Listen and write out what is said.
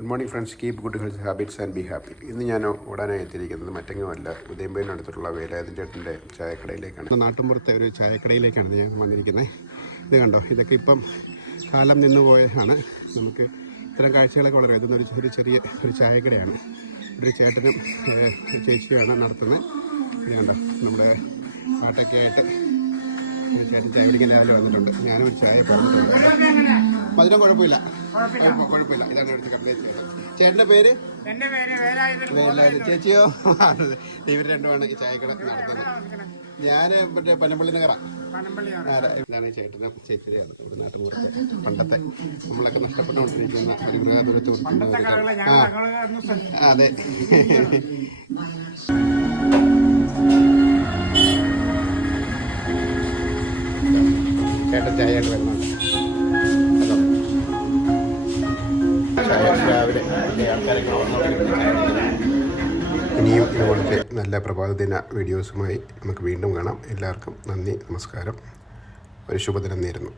Good morning friends, keep good health habits and be happy. ഇന്ന് ഞാൻ ഓടാനായി എത്തിയിരിക്കുന്നത് മറ്റെങ്ങുമല്ല, ഉദയംപേരിനടുത്തുള്ള വേലായുധൻ ചേട്ടൻ്റെ ചായക്കടയിലേക്കാണ്. നാട്ടുമ്പുറത്തെ ഒരു ചായക്കടയിലേക്കാണ് ഞാൻ വന്നിരിക്കുന്നത്. ഇത് കണ്ടോ, ഇതൊക്കെ ഇപ്പം കാലം നിന്ന് പോയാണ്. നമുക്ക് ഇത്തരം കാഴ്ചകളൊക്കെ വളരെ ഇതൊന്നൊരു ചെറിയ ഒരു ചായക്കടയാണ്. ഒരു ചേട്ടനും ചേച്ചിയാണ് നടത്തുന്നത്. ഇത് കണ്ടോ, നമ്മുടെ പാട്ടൊക്കെ ആയിട്ട് ചേട്ടൻ ചായ പിടിക്കാൻ രാവിലെ വന്നിട്ടുണ്ട്. ഞാനും ഒരു ചായ പറഞ്ഞിട്ടുണ്ട്. മധുരം കുഴപ്പമില്ല. ഇതാണ് അടുത്ത് കംപ്ലൈൻറ്റ് ചെയ്തത്. ചേട്ടൻ്റെ പേര്? വേലായുധൻ. ചേച്ചിയോ? ഇവർ രണ്ടുമാണ് ഈ ചായക്കട നടത്തുന്നത്. ഞാൻ മറ്റേ പനമ്പള്ളി നഗറാണ്. ഇതാണ് ചേട്ടനും ചേച്ചിയാണ് ഇവിടെ നാട്ടുമ്പുറത്ത്. പണ്ടത്തെ നമ്മളൊക്കെ നഷ്ടപ്പെട്ടുകൊണ്ടിരിക്കുന്ന ഒരു ഗൃഹദൂരത്ത്. അതെ. ചേട്ടൻ ചായ ആയിട്ട് വരുന്നുണ്ട്. രാവിലെ ഇനിയും ഇതുപോലത്തെ നല്ല പ്രഭാതദിന വീഡിയോസുമായി നമുക്ക് വീണ്ടും കാണാം. എല്ലാവർക്കും നന്ദി, നമസ്കാരം. ഒരു ശുഭദിനം നേരുന്നു.